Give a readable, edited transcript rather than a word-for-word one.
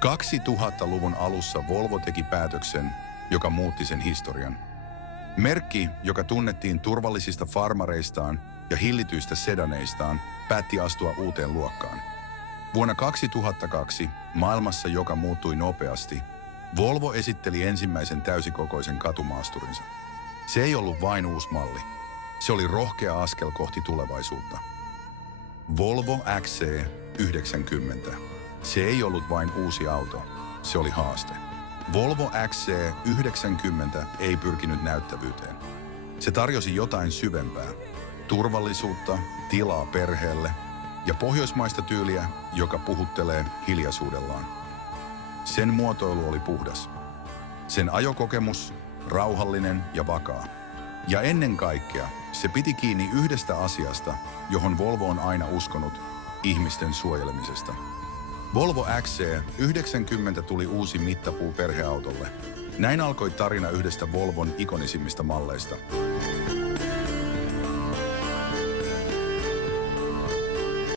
2000-luvun alussa Volvo teki päätöksen, joka muutti sen historian. Merkki, joka tunnettiin turvallisista farmareistaan ja hillityistä sedaneistaan, päätti astua uuteen luokkaan. Vuonna 2002, maailmassa joka muuttui nopeasti, Volvo esitteli ensimmäisen täysikokoisen katumaasturinsa. Se ei ollut vain uusi malli. Se oli rohkea askel kohti tulevaisuutta. Volvo XC90. Se ei ollut vain uusi auto, se oli haaste. Volvo XC90 ei pyrkinyt näyttävyyteen. Se tarjosi jotain syvempää, turvallisuutta, tilaa perheelle ja pohjoismaista tyyliä, joka puhuttelee hiljaisuudellaan. Sen muotoilu oli puhdas. Sen ajokokemus rauhallinen ja vakaa. Ja ennen kaikkea se piti kiinni yhdestä asiasta, johon Volvo on aina uskonut, ihmisten suojelemisesta. Volvo XC90 tuli uusi mittapuu perheautolle. Näin alkoi tarina yhdestä Volvon ikonisimmista malleista.